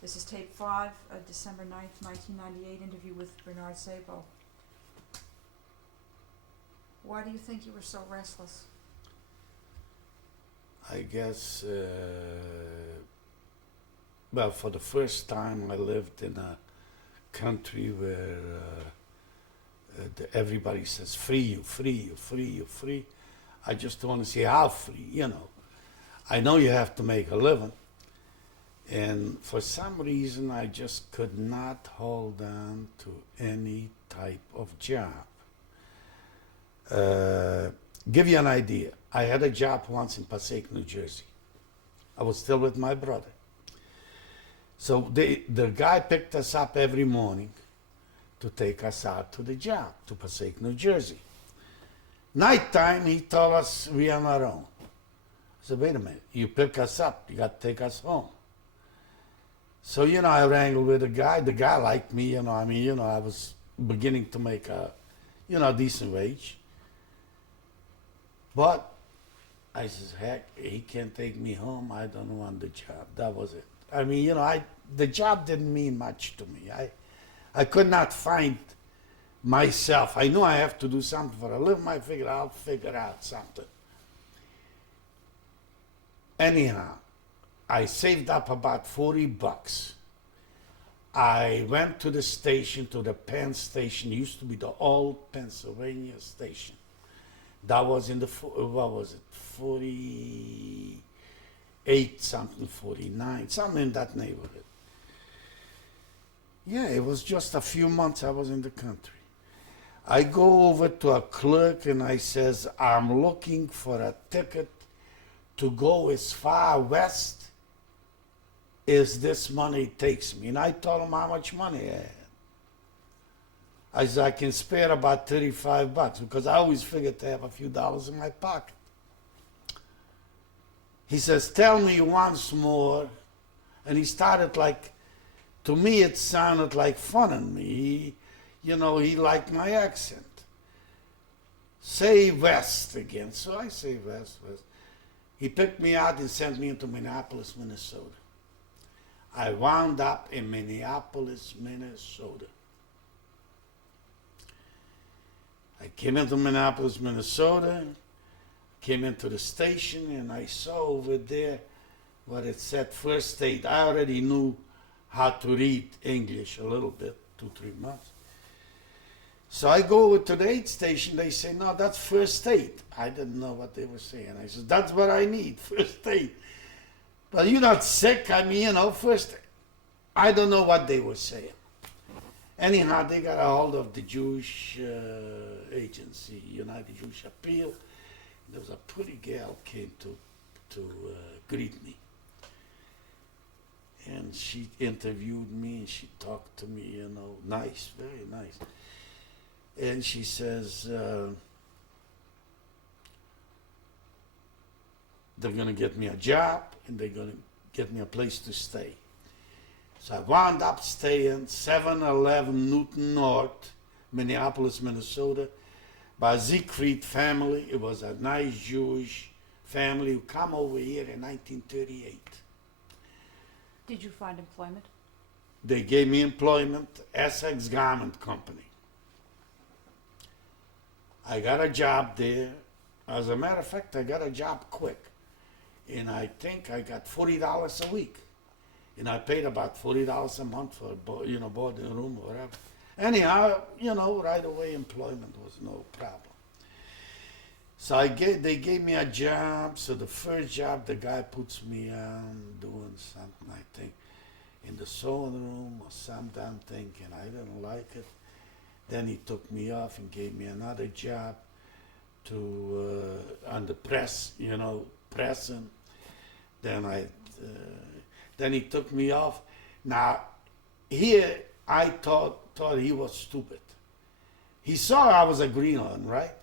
This is tape 5, December 9th, 1998, interview with Bernard Szabo. Why do you think you were so restless? I guess, well, for the first time I lived in a country where everybody says free you, free you, free you, free. I just want to say how free, you know. I know you have to make a living. And for some reason, I just could not hold on to any type of job. Give you an idea. I had a job once in Passaic, New Jersey. I was still with my brother. So the guy picked us up every morning to take us out to the job, to Passaic, New Jersey. Nighttime, he told us we are on our own. I said, wait a minute, you pick us up, you got to take us home. So, you know, I wrangled with the guy. The guy liked me, you know, I mean, you know, I was beginning to make a, you know, decent wage. But I says, heck, he can't take me home. I don't want the job. That was it. I mean, you know, the job didn't mean much to me. I could not find myself. I knew I have to do something for a living. I figured I'll figure out something. Anyhow, I saved up about $40. I went to the station, to the Penn station. It used to be the old Pennsylvania station. That was in the, what was it, 48 something, 49, something in that neighborhood. Yeah, it was just a few months I was in the country. I go over to a clerk and I says, I'm looking for a ticket to go as far west as this money takes me. And I told him how much money I had. I said, I can spare about $35 because I always figured to have a few dollars in my pocket. He says, tell me once more. And he started like, to me it sounded like fun on me. He, you know, he liked my accent. Say west again. So I say west, west. He picked me out and sent me into Minneapolis, Minnesota. I wound up in Minneapolis, Minnesota. I came into Minneapolis, Minnesota, came into the station, and I saw over there what it said first aid. I already knew how to read English a little bit, 2-3 months. So I go over to the aid station, they say, no, that's first aid. I didn't know what they were saying. I said, that's what I need, first aid. But you're not sick, I mean, you know, first, I don't know what they were saying. Anyhow, they got a hold of the Jewish agency, United Jewish Appeal. There was a pretty gal came to greet me. And she interviewed me and she talked to me, you know, nice, very nice. And she says, they're gonna get me a job and they're gonna get me a place to stay. So I wound up staying 711 Newton North, Minneapolis, Minnesota, by a Siegfried family. It was a nice Jewish family who come over here in 1938. Did you find employment? They gave me employment, Essex Garment Company. I got a job there. As a matter of fact, I got a job quick. And I think I got $40 a week. And I paid about $40 a month for, you know, boarding a room or whatever. Anyhow, you know, right away employment was no problem. So they gave me a job. So the first job, the guy puts me on doing something, I think, in the sewing room or some damn thing, and I didn't like it. Then he took me off and gave me another job to on the press, you know, pressing. Then he took me off. Now, here I thought he was stupid. He saw I was a greenhorn, right?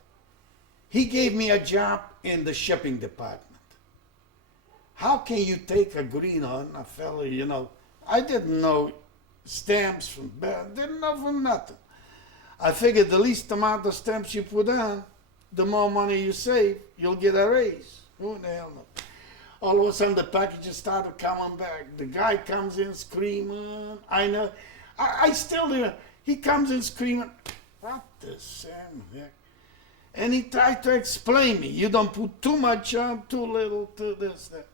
He gave me a job in the shipping department. How can you take a greenhorn, a fellow, you know, I didn't know stamps from, didn't know from nothing. I figured the least amount of stamps you put on, the more money you save, you'll get a raise. Who the hell knows? All of a sudden, the packages started coming back. The guy comes in screaming. I know. I still hear. He comes in screaming. What the Sam heck? And he tried to explain me. You don't put too much on, too little, to this, that.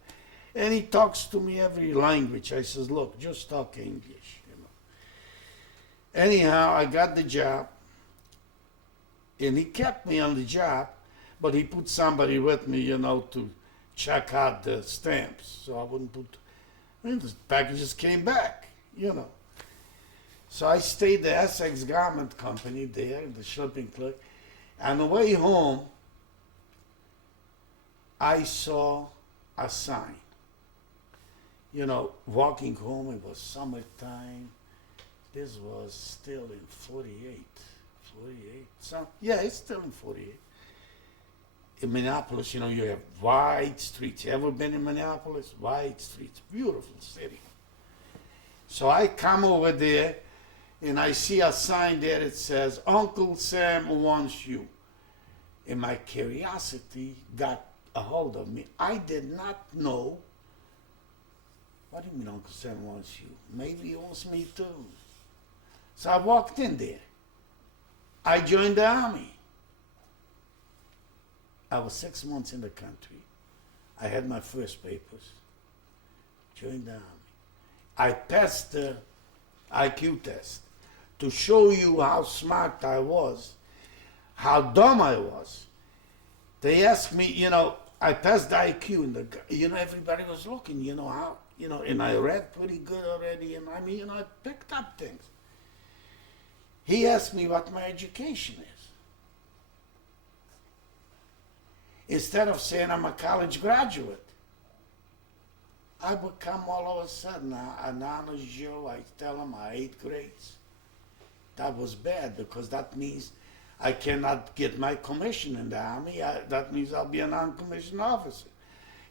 And he talks to me every language. I says, look, just talk English. Anyhow, I got the job. And he kept me on the job. But he put somebody with me, to check out the stamps. So I wouldn't put. The packages came back, So I stayed the Essex Garment Company there, the shipping clerk. On the way home, I saw a sign. Walking home, it was summertime. This was still in 48. 48? Yeah, it's still in 48. In Minneapolis, you have wide streets. You ever been in Minneapolis? Wide streets. Beautiful city. So I come over there, and I see a sign there that says, Uncle Sam wants you. And my curiosity got a hold of me. I did not know. What do you mean Uncle Sam wants you? Maybe he wants me too. So I walked in there. I joined the Army. I was 6 months in the country. I had my first papers. Joined the Army. I passed the IQ test to show you how smart I was, how dumb I was. They asked me, I passed the IQ, and everybody was looking, how, and I read pretty good already, and I picked up things. He asked me what my education is. Instead of saying I'm a college graduate, I become all of a sudden an honors Joe. I tell him I 8 grades. That was bad because that means I cannot get my commission in the Army. That means I'll be a non-commissioned officer.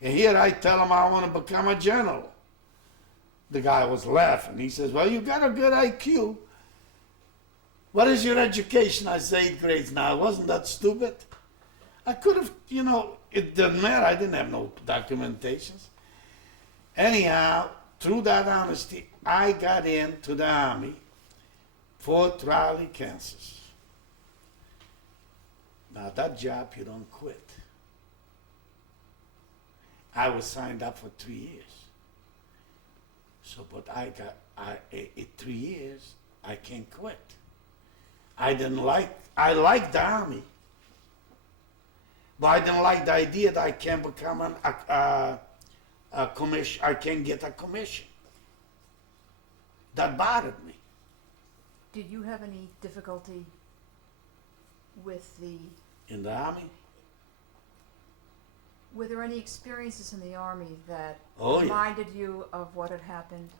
And here I tell him I want to become a general. The guy was laughing. He says, well, you got a good IQ. What is your education? I say 8 grades. Now, wasn't that stupid? I could have, it didn't matter. I didn't have no documentations. Anyhow, through that honesty, I got into the Army, Fort Riley, Kansas. Now, that job, you don't quit. I was signed up for 3 years. So, but in 3 years, I can't quit. I liked the Army. But I didn't like the idea that I can become a commission. I can get a commission. That bothered me. Did you have any difficulty with in the Army? Were there any experiences in the Army that Oh, reminded you of what had happened?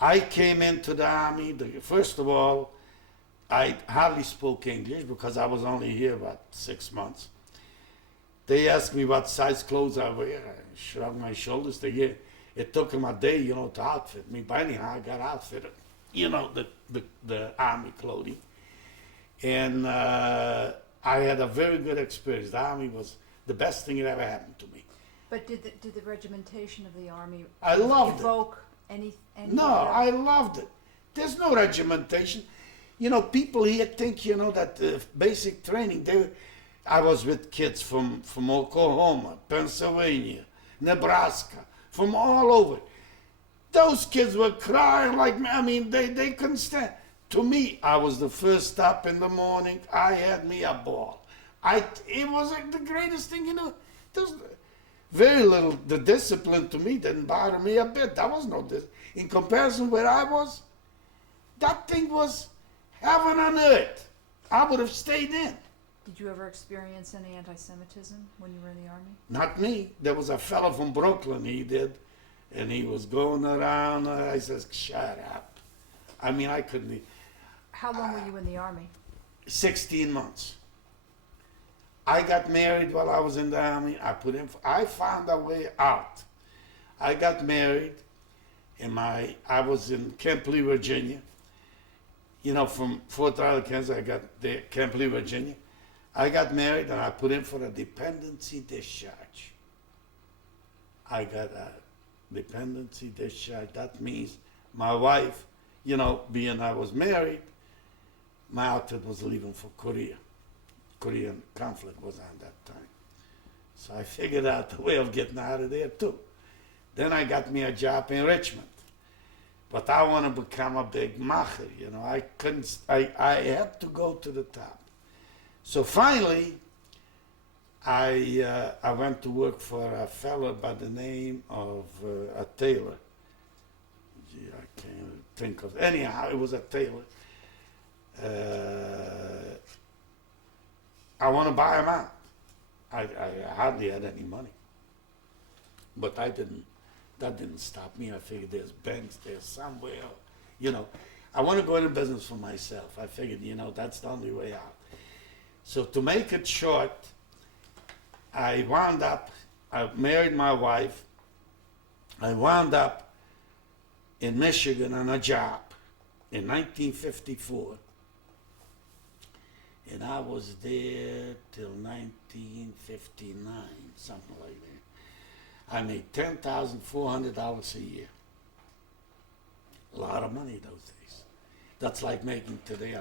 I came into the Army. First of all, I hardly spoke English because I was only here about 6 months. They asked me what size clothes I wear. I shrugged my shoulders. It took them a day, to outfit me. But anyhow, I got outfitted, the Army clothing. And I had a very good experience. The Army was the best thing that ever happened to me. But did the regimentation of the Army I loved evoke any No, I loved it. There's no regimentation. People here think, that basic training, I was with kids from Oklahoma, Pennsylvania, Nebraska, from all over. Those kids were crying like, they couldn't stand. To me, I was the first up in the morning. I had me a ball. It was like the greatest thing, There's very little, the discipline to me didn't bother me a bit. That was no discipline. In comparison where I was, that thing was heaven on earth. I would have stayed in. Did you ever experience any anti-Semitism when you were in the Army? Not me. There was a fellow from Brooklyn, he did, and he was going around. I says, shut up. I couldn't. How long were you in the Army? 16 months. I got married while I was in the Army. I found a way out. I got married, and I was in Camp Lee, Virginia. From Fort Riley, Kansas, I got there, Camp Lee, Virginia. I got married and I put in for a dependency discharge. I got a dependency discharge. That means my wife, you know, being I was married, my outfit was leaving for Korea. Korean conflict was on that time. So I figured out the way of getting out of there too. Then I got me a job in Richmond. But I want to become a big macher, you know. I couldn't, I had to go to the top. So finally, I went to work for a fellow by the name of a tailor. Gee, I can't think of, anyhow, it was a tailor. I want to buy him out. I hardly had any money. But that didn't stop me. I figured there's banks there somewhere, you know. I want to go into business for myself. I figured, you know, that's the only way out. So to make it short, I married my wife. I wound up in Michigan on a job in 1954. And I was there till 1959, something like that. I made $10,400 a year. A lot of money those days. That's like making today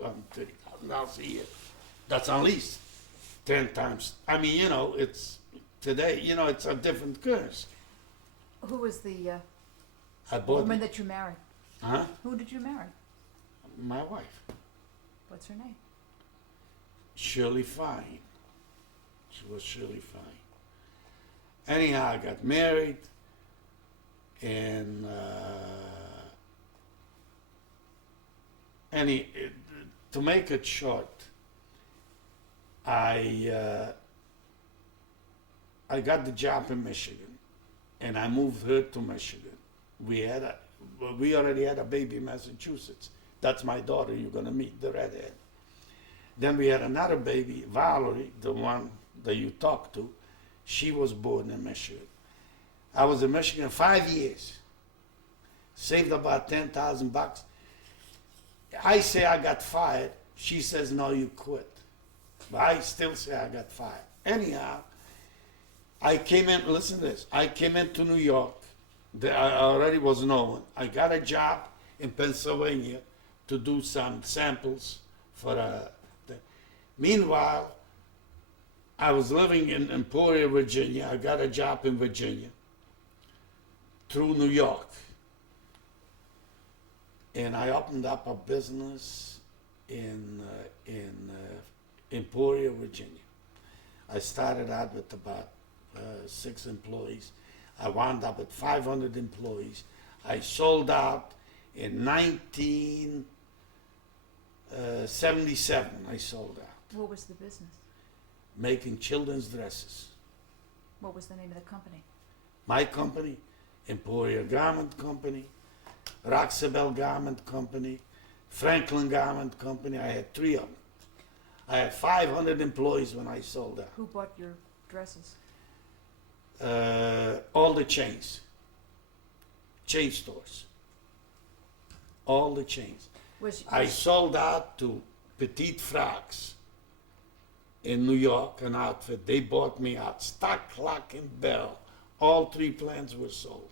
$130,000 a year. That's at least 10 times. I mean, you know, it's today, you know, it's a different currency. Who was the I bought woman that you married? Huh? Who did you marry? My wife, What's her name? Shirley Fine. She was Shirley Fine. Anyhow, I got married, and to make it short, I got the job in Michigan, and I moved her to Michigan. We already had a baby in Massachusetts. That's my daughter you're gonna meet, the redhead. Then we had another baby, Valerie, the one that you talked to. She was born in Michigan. I was in Michigan 5 years. Saved about $10,000. I say I got fired. She says, no, you quit. But I still say I got fired. Anyhow, I came in, listen to this. I came into New York. I already was known. I got a job in Pennsylvania to do some samples for Meanwhile, I was living in Emporia, Virginia. I got a job in Virginia through New York. And I opened up a business in Emporia, Virginia. I started out with about 6 employees. I wound up with 500 employees. I sold out in 1977. I sold out. What was the business? Making children's dresses. What was the name of the company? My company, Emporia Garment Company, Roxabelle Garment Company, Franklin Garment Company. I had 3 of them. I had 500 employees when I sold out. Who bought your dresses? All the chain stores. All the chains. I sold out to Petite Frocks in New York, an outfit. They bought me out, stock, lock, and barrel. All 3 plants were sold.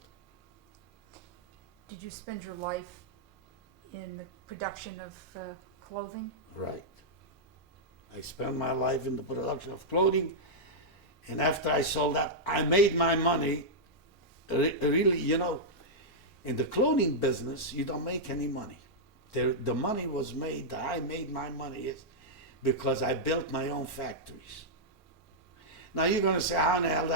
Did you spend your life in the production of clothing? Right. I spent my life in the production of clothing, and after I sold out, I made my money. Really, you know, in the clothing business, you don't make any money. The money was made, I made my money is because I built my own factories. Now you're going to say, how in the hell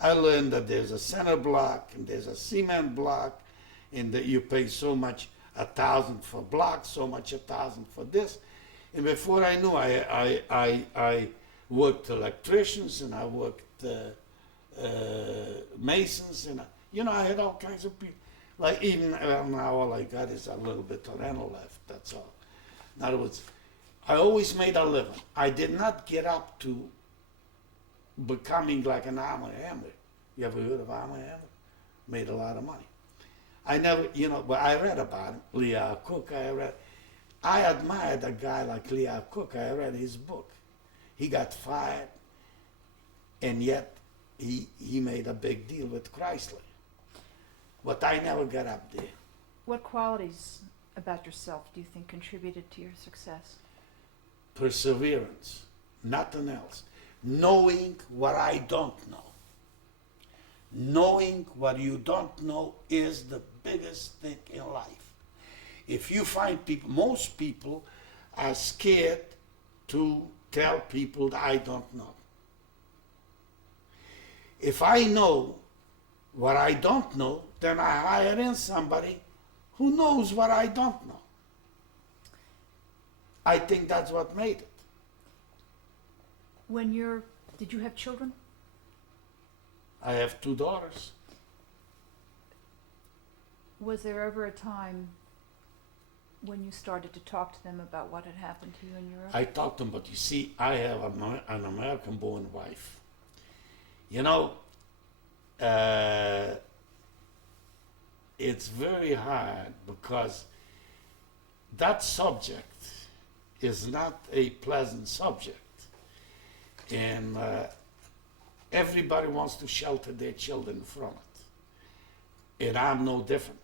I learned that there's a center block and there's a cement block and that you pay so much, 1,000 for block, so much 1,000 for this. And before I knew, I worked electricians and I worked masons and I had all kinds of people. Like even now, all I got is a little bit of rental left. That's all. In other words, I always made a living. I did not get up to becoming like an arm and hammer. You ever heard of arm and hammer? Made a lot of money. I never, but I read about him. Leah Cook, I admired a guy like Leah Cook. I read his book. He got fired, and yet he made a big deal with Chrysler. But I never got up there. What qualities about yourself do you think contributed to your success? Perseverance, nothing else. Knowing what I don't know. Knowing what you don't know is the biggest thing in life. If you find people, most people are scared to tell people that I don't know. If I know what I don't know, then I hire in somebody who knows what I don't know. I think that's what made it. Did you have children? I have 2 daughters. Was there ever a time when you started to talk to them about what had happened to you in Europe? I talked to them, but you see, I have an American-born wife. You know, it's very hard because that subject is not a pleasant subject. And everybody wants to shelter their children from it. And I'm no different.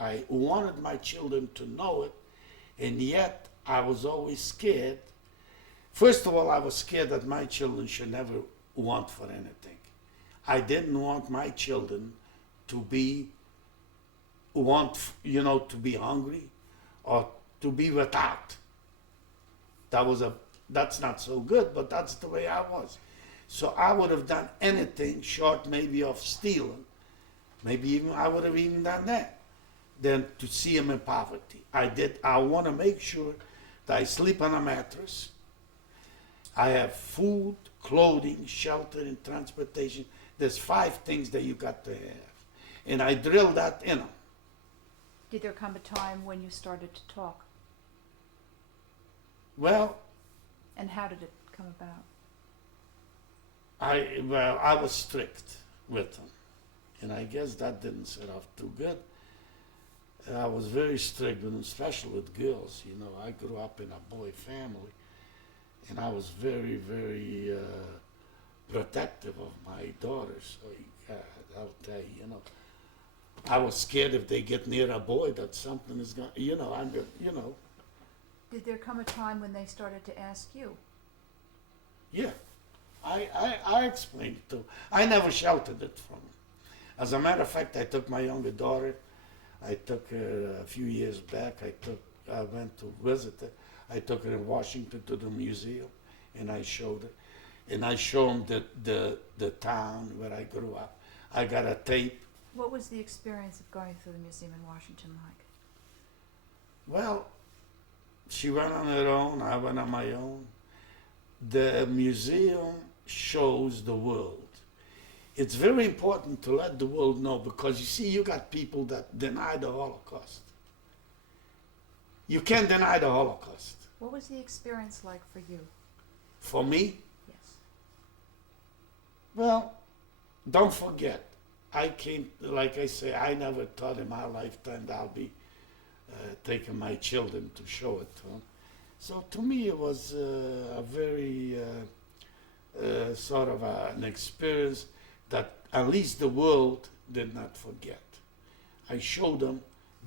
I wanted my children to know it, and yet I was always scared. First of all, I was scared that my children should never want for anything. I didn't want my children to be to be hungry or to be without. That's not so good, but that's the way I was. So I would have done anything short maybe of stealing. Maybe I would have even done that than to see them in poverty. I want to make sure that I sleep on a mattress. I have food, clothing, shelter, and transportation. There's 5 things that you got to have. And I drilled that in them. Did there come a time when you started to talk? Well, And how did it come about? I was strict with them. And I guess that didn't set off too good. I was very strict with them, especially with girls. You know, I grew up in a boy family. And I was very, very protective of my daughters. So I'll tell you, I was scared if they get near a boy that something is going, Did there come a time when they started to ask you? Yeah. I explained it to them. I never sheltered it from them. As a matter of fact, I took my younger daughter, I took her a few years back, I went to visit her. I took her in Washington to the museum, and I showed her. And I showed them the town where I grew up. I got a tape. What was the experience of going through the museum in Washington like? Well, she went on her own, I went on my own. The museum shows the world. It's very important to let the world know because you see, you got people that deny the Holocaust. You can't deny the Holocaust. What was the experience like for you? For me? Yes. Well, don't forget, I came, like I say, I never thought in my lifetime that I'll be taking my children to show it to them. So to me it was a very sort of an experience that at least the world did not forget. I showed them,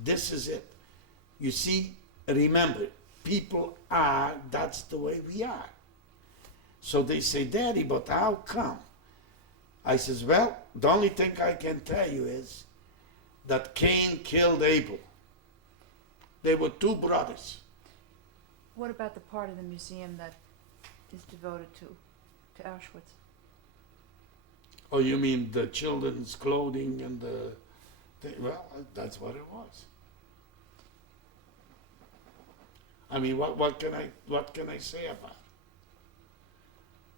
this is it. You see, remember, people are, that's the way we are. So they say, Daddy, but how come? I says, well, the only thing I can tell you is that Cain killed Abel. They were 2 brothers. What about the part of the museum that is devoted to Auschwitz? Oh, you mean the children's clothing and the thing? Well, that's what it was. I mean, what can I say about it?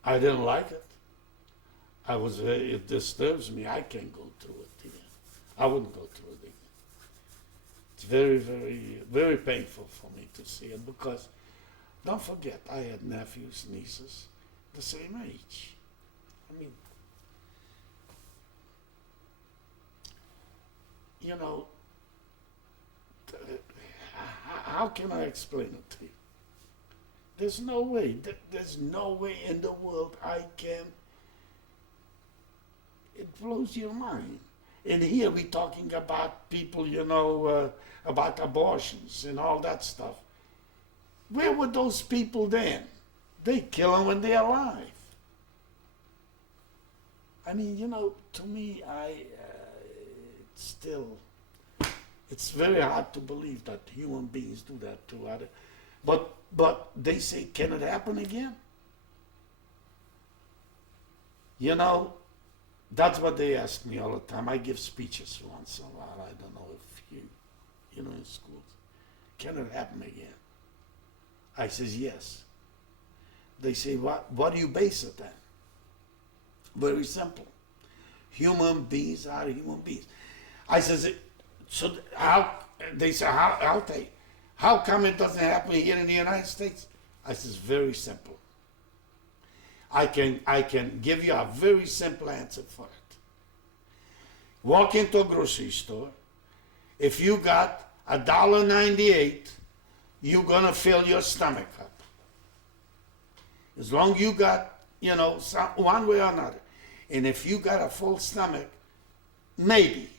I didn't like it. It disturbs me. I can't go through it again. I wouldn't go through it again. It's very, very, very painful for me to see it because, don't forget, I had nephews, nieces, the same age. I mean, how can I explain it to you? There's no way in the world I can blows your mind. And here we're talking about people, about abortions and all that stuff. Where were those people then? They kill them when they're alive. I mean, to me, it's very hard to believe that human beings do that to other. But they say, can it happen again? That's what they ask me all the time. I give speeches once in a while. I don't know if in schools. Can it happen again? I says, yes. They say, what do you base it on? Very simple. Human beings are human beings. I says, so how, they say, how come it doesn't happen here in the United States? I says, very simple. I can give you a very simple answer for it. Walk into a grocery store. If you got $1.98, you're gonna fill your stomach up. As long as you got, one way or another. And if you got a full stomach, maybe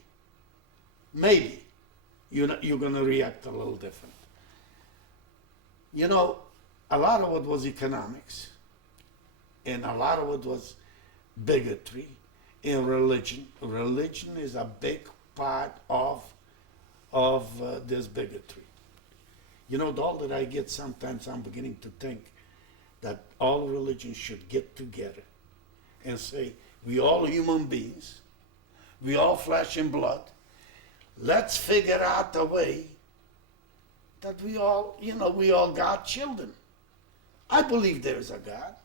you're gonna react a little different. A lot of it was economics, and a lot of it was bigotry and religion. Religion is a big part of this bigotry. The older I get, sometimes I'm beginning to think that all religions should get together and say, we all human beings, we all flesh and blood, let's figure out a way that we all God children. I believe there is a God,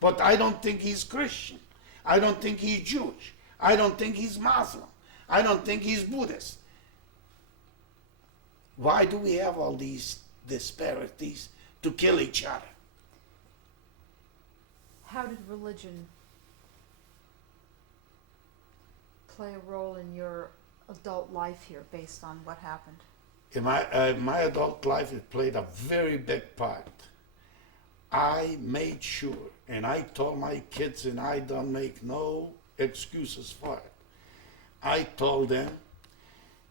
but I don't think he's Christian. I don't think he's Jewish. I don't think he's Muslim. I don't think he's Buddhist. Why do we have all these disparities to kill each other? How did religion play a role in your adult life here based on what happened? In my adult life, it played a very big part. I made sure, and I told my kids, and I don't make no excuses for it. I told them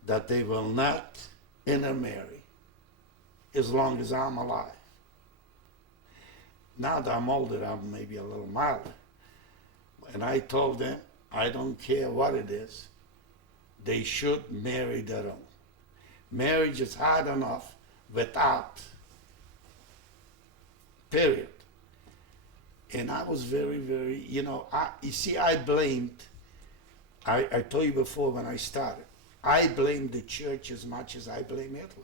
that they will not intermarry as long as I'm alive. Now that I'm older, I'm maybe a little milder. And I told them, I don't care what it is, they should marry their own. Marriage is hard enough without, period. And I was very, very, I blamed, I told you before when I started, I blame the church as much as I blame Hitler.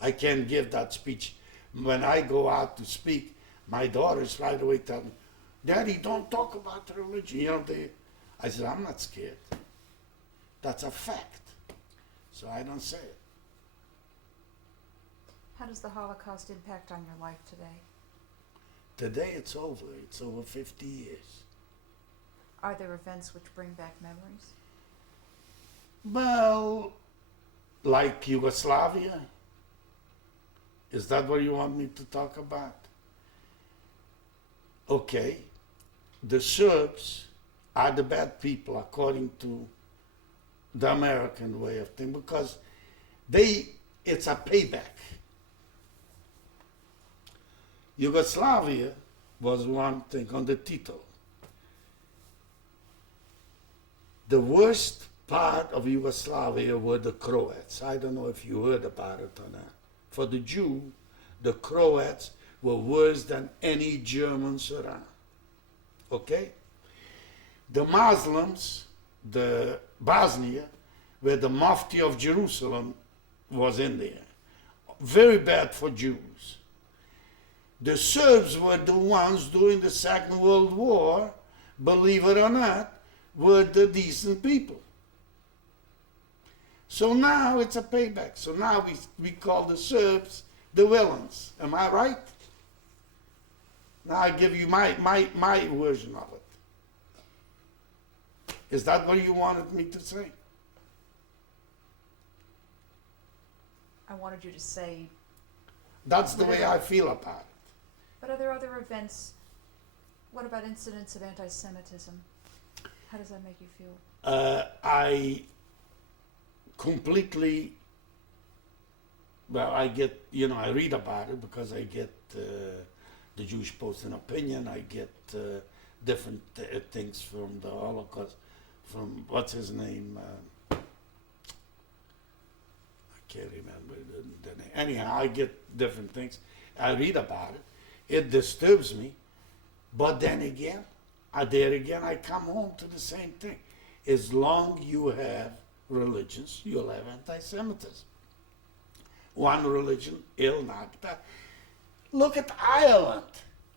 I can't give that speech. When I go out to speak, my daughters right away tell me, Daddy, don't talk about the religion. I said, I'm not scared. That's a fact. So I don't say it. How does the Holocaust impact on your life today? Today it's over. It's over 50 years. Are there events which bring back memories? Well, like Yugoslavia? Is that what you want me to talk about? Okay. The Serbs are the bad people according to the American way of thinking because it's a payback. Yugoslavia was one thing on the Tito. The worst part of Yugoslavia were the Croats. I don't know if you heard about it or not. For the Jew, the Croats were worse than any Germans around. Okay? The Muslims, the Bosnia, where the Mufti of Jerusalem was in there. Very bad for Jews. The Serbs were the ones during the Second World War, believe it or not, were the decent people. So now it's a payback. So now we call the Serbs the villains. Am I right? Now I give you my version of it. Is that what you wanted me to say? I wanted you to say... That's the way I feel about it. But are there other events What about incidents of anti-Semitism? How does that make you feel? I completely, well, I get, I read about it because I get the Jewish Post and Opinion. I get different things from the Holocaust, from what's his name? I can't remember the name. Anyhow, I get different things. I read about it. It disturbs me. But then again, there again, I come home to the same thing. As long you have religions, you'll have anti-Semitism. One religion, ill not that. Look at Ireland.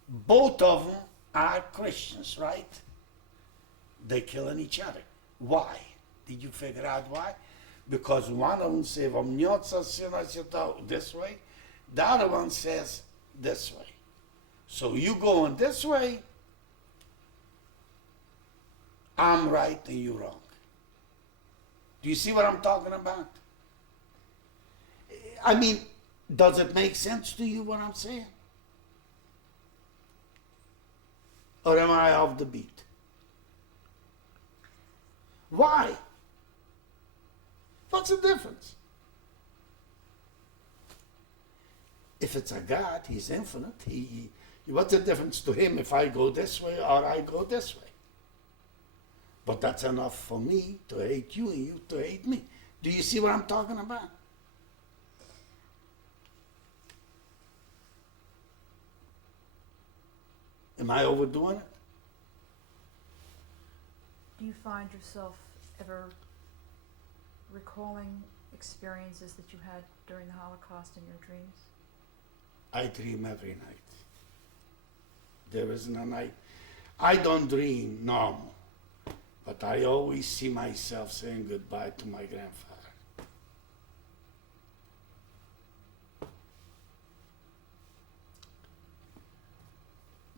Both of them are Christians, right? They're killing each other. Why? Did you figure out why? Because one of them says, this way. The other one says, this way. So you going this way, I'm right and you wrong. Do you see what I'm talking about? I mean, does it make sense to you what I'm saying? Or am I off the beat? Why? What's the difference? If it's a God, he's infinite. What's the difference to him if I go this way or I go this way? But that's enough for me to hate you and you to hate me. Do you see what I'm talking about? Am I overdoing it? Do you find yourself ever recalling experiences that you had during the Holocaust in your dreams? I dream every night. There isn't a night. I don't dream normal, but I always see myself saying goodbye to my grandfather.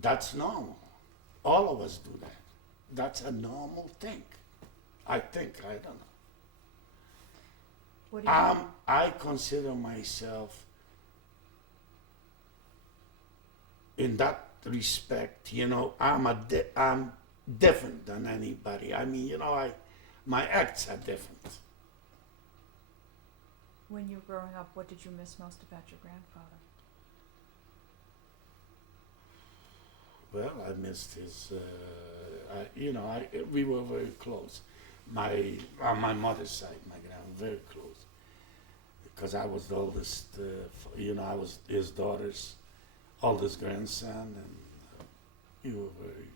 That's normal. All of us do that. That's a normal thing. I think, I don't know. What do you I consider myself, in that respect, I'm different than anybody. I mean, my acts are different. When you were growing up, what did you miss most about your grandfather? Well, I missed his. We were very close. On my mother's side, my grandma, very close, because I was the oldest. I was his daughter's oldest grandson, and we were very.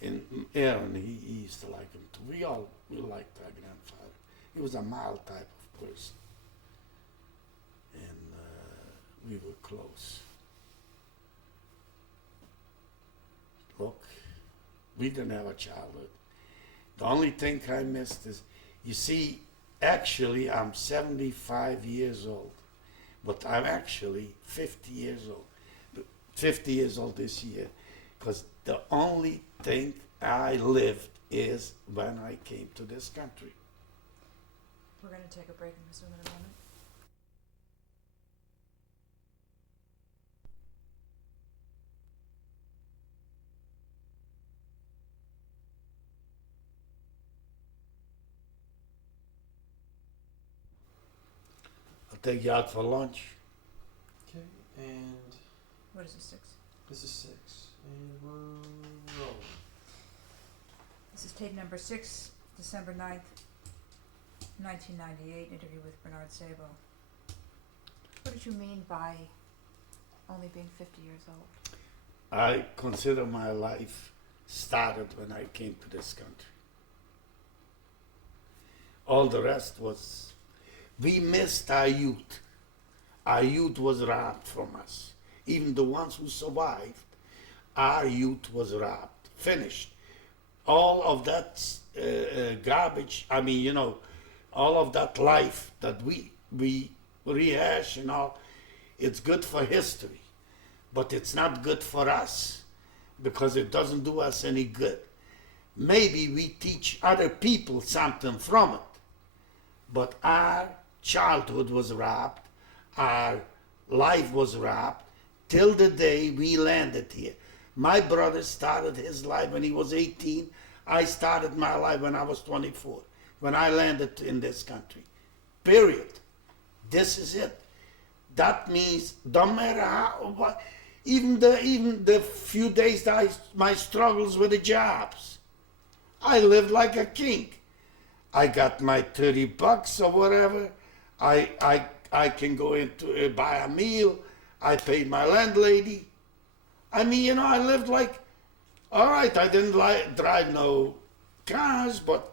And Aaron, he used to like him too. We liked our grandfather. He was a mild type of person, and we were close. Look, we didn't have a childhood. The only thing I missed is, you see, actually I'm 75 years old, but I'm actually 50 years old. 50 years old this year, because the only thing I lived is when I came to this country. We're going to take a break and resume in a moment. I'll take you out for lunch. Okay, and What is this, 6? this is 6, and we're rolling. This is tape number 6, December 9th, 1998, interview with Bernard Szabo. What did you mean by only being 50 years old? I consider my life started when I came to this country. All the rest was, we missed our youth. Our youth was robbed from us. Even the ones who survived, our youth was robbed, finished. All of that garbage, all of that life that we rehash and all, it's good for history, but it's not good for us because it doesn't do us any good. Maybe we teach other people something from it, but our childhood was robbed, our life was robbed till the day we landed here. My brother started his life when he was 18. I started my life when I was 24, when I landed in this country. Period. This is it. That means, don't matter how, what, even the few days that my struggles with the jobs, I lived like a king. I got my $30 or whatever. I can go into buy a meal. I paid my landlady. I mean, you know, I lived like, all right, I didn't drive no cars, but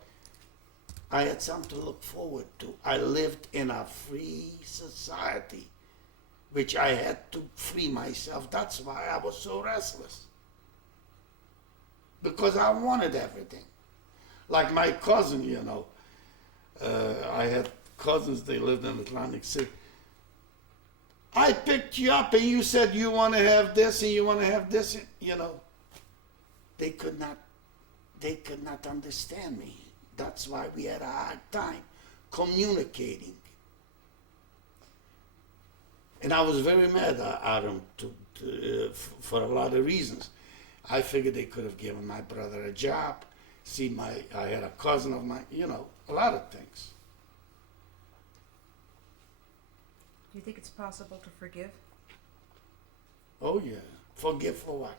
I had something to look forward to. I lived in a free society, which I had to free myself. That's why I was so restless. Because I wanted everything. Like my cousin, you know. I had cousins, they lived in Atlantic City. I picked you up and you said you want to have this and you want to have this, you know. They could not understand me. That's why we had a hard time communicating. And I was very mad at them for a lot of reasons. I figured they could have given my brother a job. I had a cousin of mine, you know, a lot of things. Do you think it's possible to forgive? Oh yeah. Forgive for what?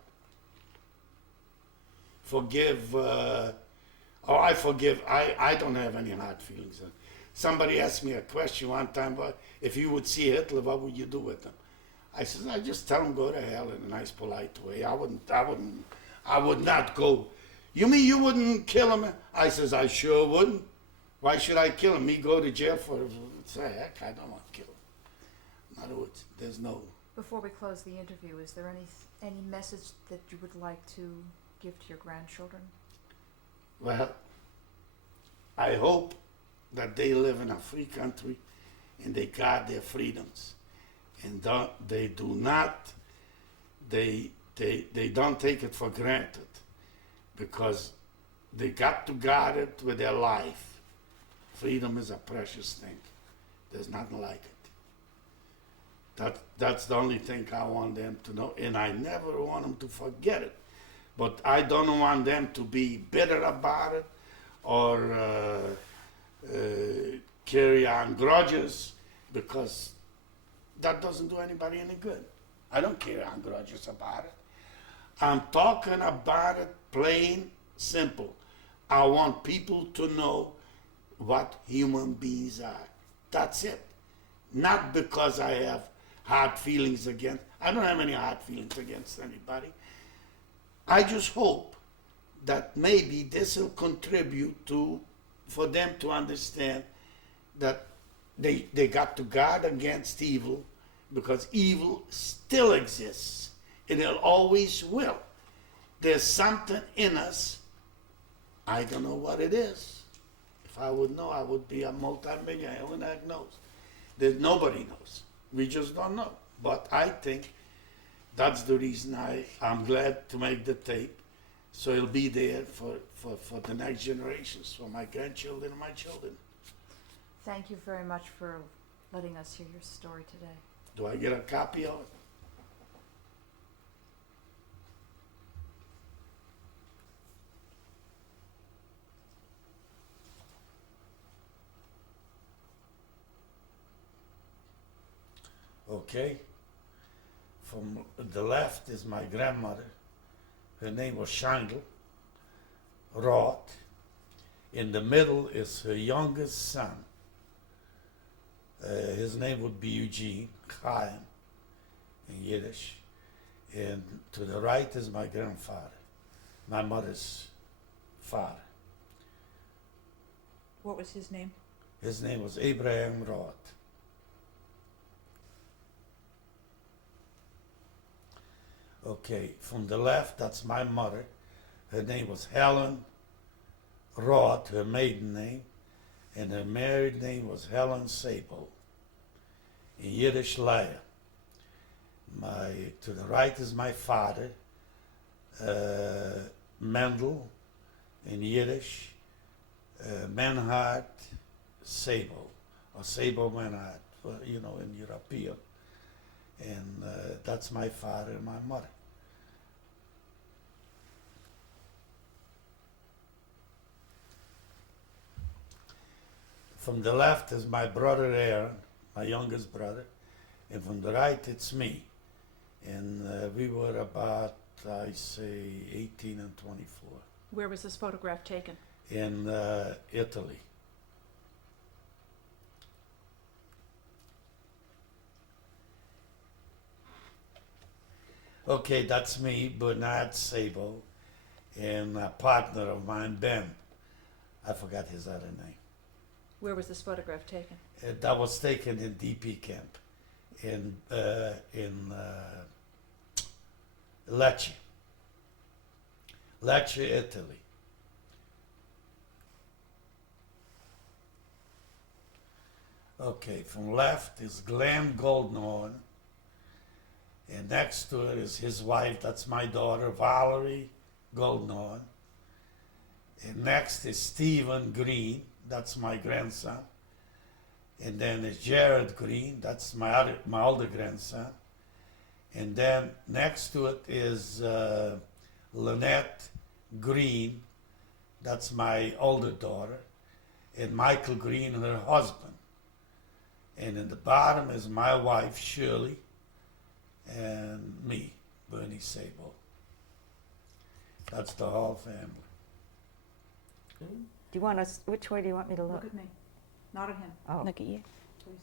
Forgive, I forgive. I don't have any hard feelings. Somebody asked me a question one time, but if you would see Hitler, what would you do with him? I said, I just tell him go to hell in a nice, polite way. I would not go. You mean you wouldn't kill him? I says, I sure wouldn't. Why should I kill him? Me go to jail for, heck, I don't want to kill him. In other words, there's no. Before we close the interview, is there any message that you would like to give to your grandchildren? Well, I hope that they live in a free country and they guard their freedoms. And they don't take it for granted, because they got to guard it with their life. Freedom is a precious thing. There's nothing like it. That's the only thing I want them to know, and I never want them to forget it. But I don't want them to be bitter about it or carry on grudges, because that doesn't do anybody any good. I don't carry on grudges about it. I'm talking about it plain simple. I want people to know what human beings are. That's it. Not because I have hard feelings against, I don't have any hard feelings against anybody. I just hope that maybe this will contribute for them to understand that they got to guard against evil, because evil still exists and it always will. There's something in us, I don't know what it is. If I would know, I would be a multi-millionaire. Who the heck knows? Nobody knows. We just don't know. But I think that's the reason I'm glad to make the tape, so it'll be there for the next generations, for my grandchildren and my children. Thank you very much for letting us hear your story today. Do I get a copy of it? Okay. From the left is my grandmother. Her name was Shandel Roth. In the middle is her youngest son. His name would be Eugene, Chaim, in Yiddish. And to the right is my grandfather, my mother's father. What was his name? His name was Abraham Roth. Okay, from the left, that's my mother. Her name was Helen Roth, her maiden name, and her married name was Helen Szabo, in Yiddish Leah. To the right is my father, Mendel, in Yiddish, Menhard Szabo, or Szabo Menhard, in European. And that's my father and my mother. From the left is my brother Aaron, my youngest brother, and from the right it's me. And we were about, I say, 18 and 24 Where was this photograph taken? in Italy. Okay, that's me, Bernard Szabo, and a partner of mine, Ben. I forgot his other name. Where was this photograph taken? That was taken in DP camp in Lecce, Italy. Okay, from left is Glenn Goldnorn, and next to it is his wife, that's my daughter, Valerie Goldnorn. And next is Stephen Green, that's my grandson. And then is Jared Green, that's my older grandson. And then next to it is Lynette Green, that's my older daughter, and Michael Green, her husband. And in the bottom is my wife, Shirley, and me, Bernie Szabo. That's the whole family. Okay. Do you want us, which way do you want me to Look look? at me, not at him. Oh, Look at you. What do you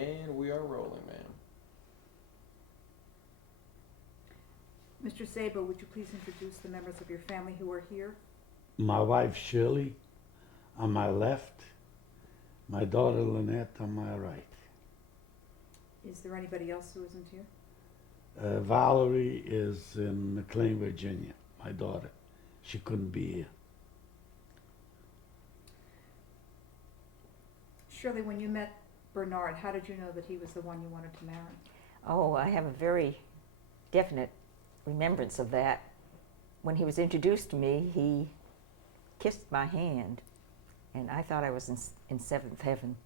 say? And we are rolling, ma'am. Mr. Szabo, would you please introduce the members of your family who are here? My wife, Shirley, on my left, my daughter, Lynette, on my right. Is there anybody else who isn't here? Valerie is in McLean, Virginia, my daughter. She couldn't be here. Shirley, when you met Bernard, how did you know that he was the one you wanted to marry? oh, I have a very definite remembrance of that. When he was introduced to me, he kissed my hand, and I thought I was in seventh heaven.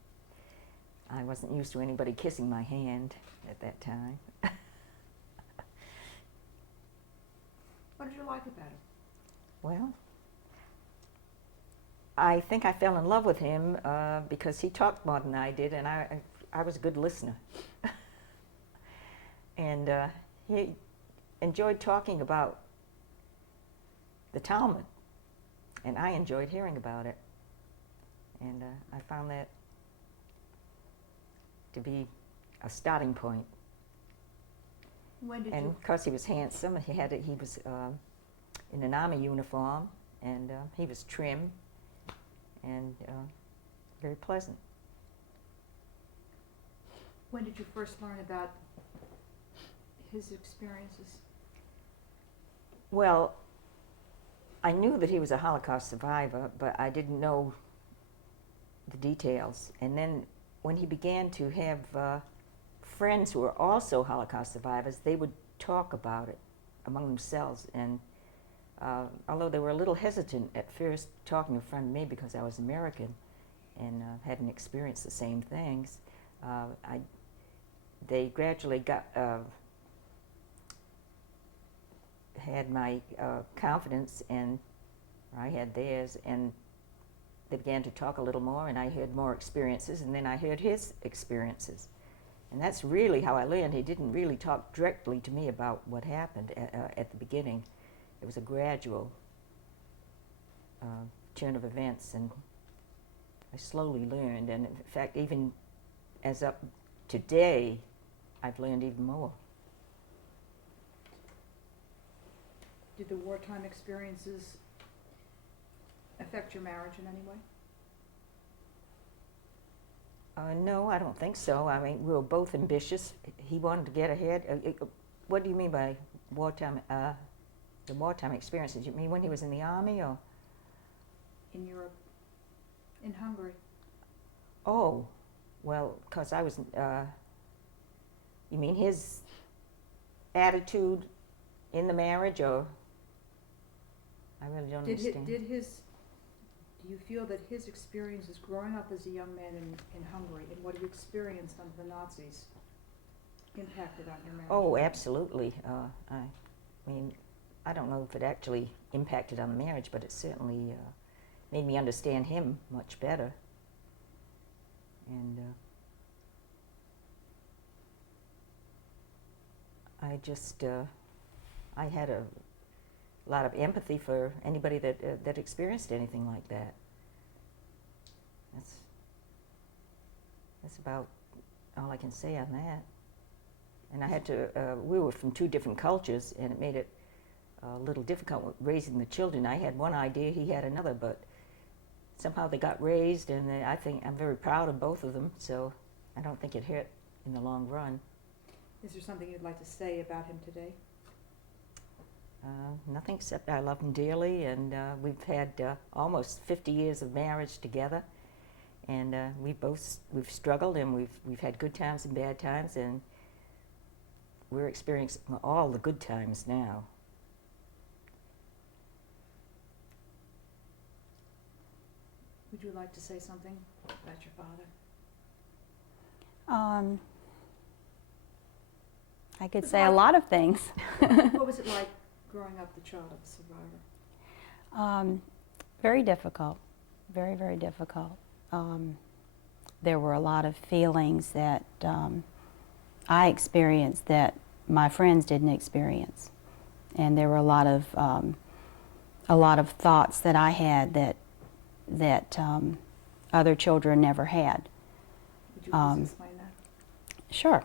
I wasn't used to anybody kissing my hand at that time. What did you like about him? Well, I think I fell in love with him because he talked more than I did, and I was a good listener. And he enjoyed talking about the Talmud, and I enjoyed hearing about it. And I found that to be a starting point. When did And you? of course, he was handsome. He was in an army uniform, and he was trim and very pleasant. When did you first learn about his experiences? Well, I knew that he was a Holocaust survivor, but I didn't know the details. And then when he began to have friends who were also Holocaust survivors, they would talk about it among themselves. And although they were a little hesitant at first talking in front of me because I was American and hadn't experienced the same things, they gradually had my confidence, and I had theirs, and they began to talk a little more, and I heard more experiences, and then I heard his experiences. And that's really how I learned. He didn't really talk directly to me about what happened at the beginning. It was a gradual turn of events, and I slowly learned. And in fact, even as up today, I've learned even more. Did the wartime experiences affect your marriage in any way? No, I don't think so. I mean, we were both ambitious. He wanted to get ahead. What do you mean by wartime? The wartime experiences? You mean when he was in the army, or? In Europe, in Hungary. Oh, well, because I was. You mean his attitude in the marriage, or? I really don't understand. Do you feel that his experiences growing up as a young man in Hungary and what he experienced under the Nazis impacted on your marriage? Oh, absolutely. I mean, I don't know if it actually impacted on the marriage, but it certainly made me understand him much better. And I just, I had a lot of empathy for anybody that experienced anything like that. That's about all I can say on that. And I had to, we were from two different cultures, and it made it a little difficult with raising the children. I had one idea, he had another, but somehow they got raised, and I think I'm very proud of both of them, so I don't think it hurt in the long run. Is there something you'd like to say about him today? Nothing except I love him dearly, and we've had almost 50 years of marriage together, and we've struggled, and we've had good times and bad times, and we're experiencing all the good times now. Would you like to say something about your father? I could say a lot of things. What was it like growing up the child of a survivor? Very difficult, very, very difficult. There were a lot of feelings that I experienced that my friends didn't experience, and there were a lot of thoughts that I had that other children never had. Would you please explain that? Sure.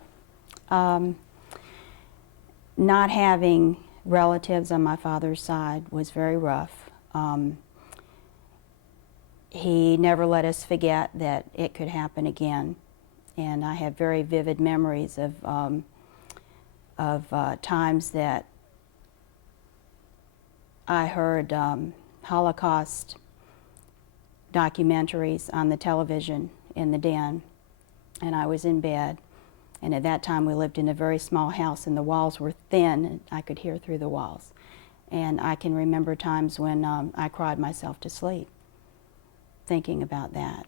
Not having relatives on my father's side was very rough. He never let us forget that it could happen again, and I have very vivid memories of times that I heard Holocaust documentaries on the television in the den, and I was in bed. And at that time, we lived in a very small house, and the walls were thin, and I could hear through the walls. And I can remember times when I cried myself to sleep, thinking about that.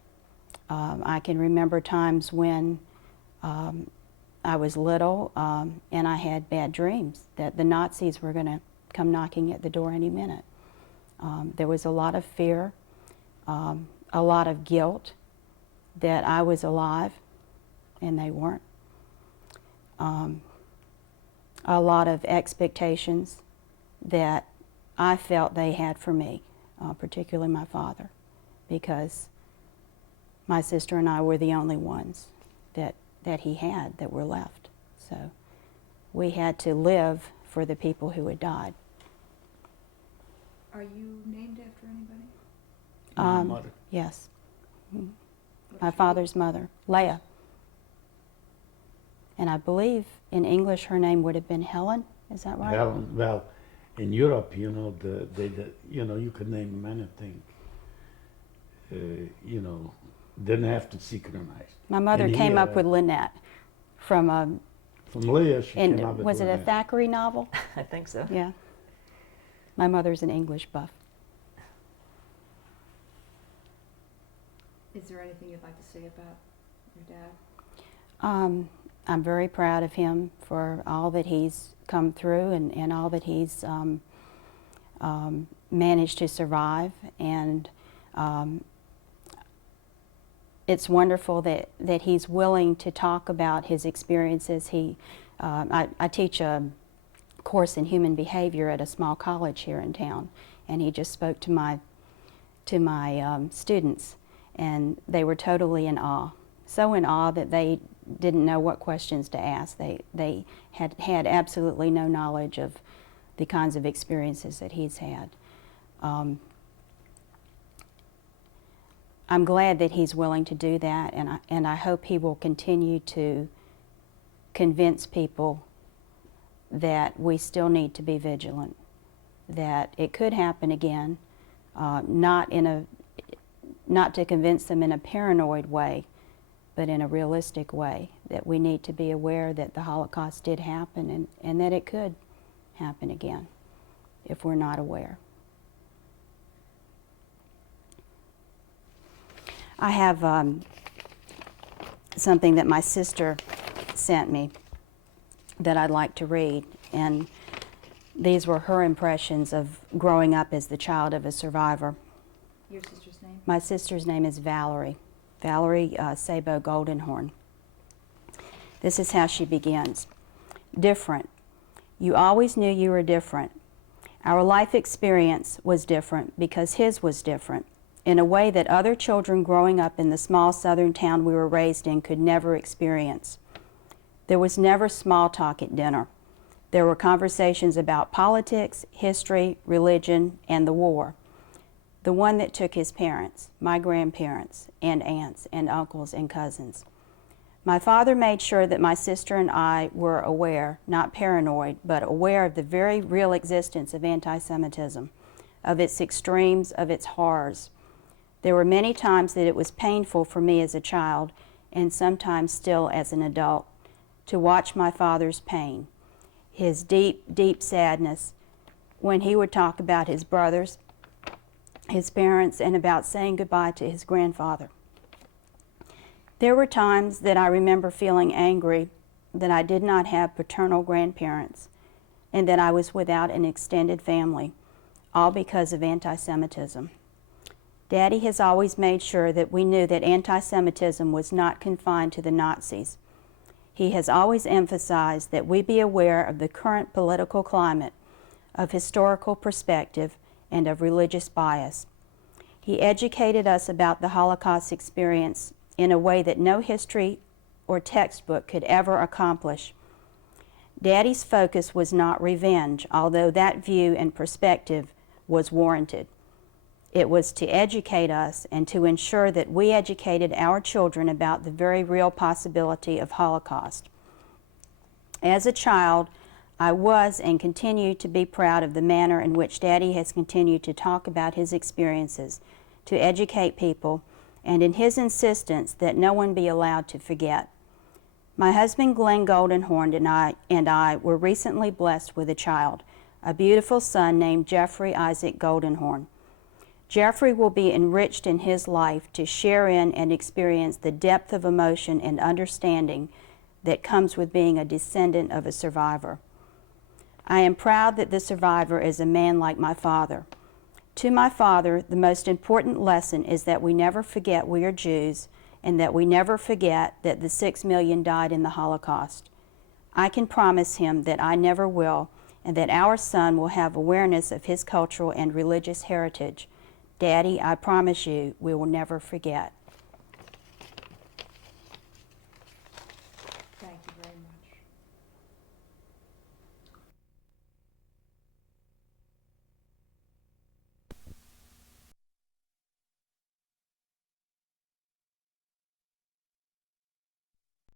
I can remember times when I was little, and I had bad dreams that the Nazis were going to come knocking at the door any minute. There was a lot of fear, a lot of guilt that I was alive, and they weren't. A lot of expectations that I felt they had for me, particularly my father, because my sister and I were the only ones that he had that were left. So we had to live for the people who had died. Are you named after anybody? My mother. Yes. What My is she? father's mother, Leah. And I believe in English her name would have been Helen. Is that right? Helen, well, in Europe, you know, you could name anything. Didn't have to synchronize. My mother And came here, up with Lynette from From Leah, she came up with was it a Lynette. Thackeray novel? I think so. Yeah. My mother's an English buff. Is there anything you'd like to say about your dad? I'm very proud of him for all that he's come through and all that he's managed to survive. And it's wonderful that he's willing to talk about his experiences. I teach a course in human behavior at a small college here in town, and he just spoke to my students, and they were totally in awe. So in awe that they didn't know what questions to ask. They had absolutely no knowledge of the kinds of experiences that he's had. I'm glad that he's willing to do that, and I hope he will continue to convince people that we still need to be vigilant, that it could happen again, not to convince them in a paranoid way, but in a realistic way, that we need to be aware that the Holocaust did happen and that it could happen again if we're not aware. I have something that my sister sent me that I'd like to read, and these were her impressions of growing up as the child of a survivor. Your sister's name? My sister's name is Valerie. Valerie Szabo Goldenhorn. This is how she begins. Different. You always knew you were different. Our life experience was different because his was different, in a way that other children growing up in the small southern town we were raised in could never experience. There was never small talk at dinner. There were conversations about politics, history, religion, and the war. The one that took his parents, my grandparents, and aunts, and uncles, and cousins. My father made sure that my sister and I were aware, not paranoid, but aware of the very real existence of anti-Semitism, of its extremes, of its horrors. There were many times that it was painful for me as a child, and sometimes still as an adult, to watch my father's pain, his deep, deep sadness, when he would talk about his brothers, his parents, and about saying goodbye to his grandfather. There were times that I remember feeling angry that I did not have paternal grandparents and that I was without an extended family, all because of anti-Semitism. Daddy has always made sure that we knew that anti-Semitism was not confined to the Nazis. He has always emphasized that we be aware of the current political climate, of historical perspective, and of religious bias. He educated us about the Holocaust experience in a way that no history or textbook could ever accomplish. Daddy's focus was not revenge, although that view and perspective was warranted. It was to educate us and to ensure that we educated our children about the very real possibility of Holocaust. As a child, I was and continue to be proud of the manner in which Daddy has continued to talk about his experiences, to educate people, and in his insistence that no one be allowed to forget. My husband Glenn Goldenhorn and I were recently blessed with a child, a beautiful son named Jeffrey Isaac Goldenhorn. Jeffrey will be enriched in his life to share in and experience the depth of emotion and understanding that comes with being a descendant of a survivor. I am proud that the survivor is a man like my father. To my father, the most important lesson is that we never forget we are Jews and that we never forget that the 6 million died in the Holocaust. I can promise him that I never will, and that our son will have awareness of his cultural and religious heritage. Daddy, I promise you, we will never forget.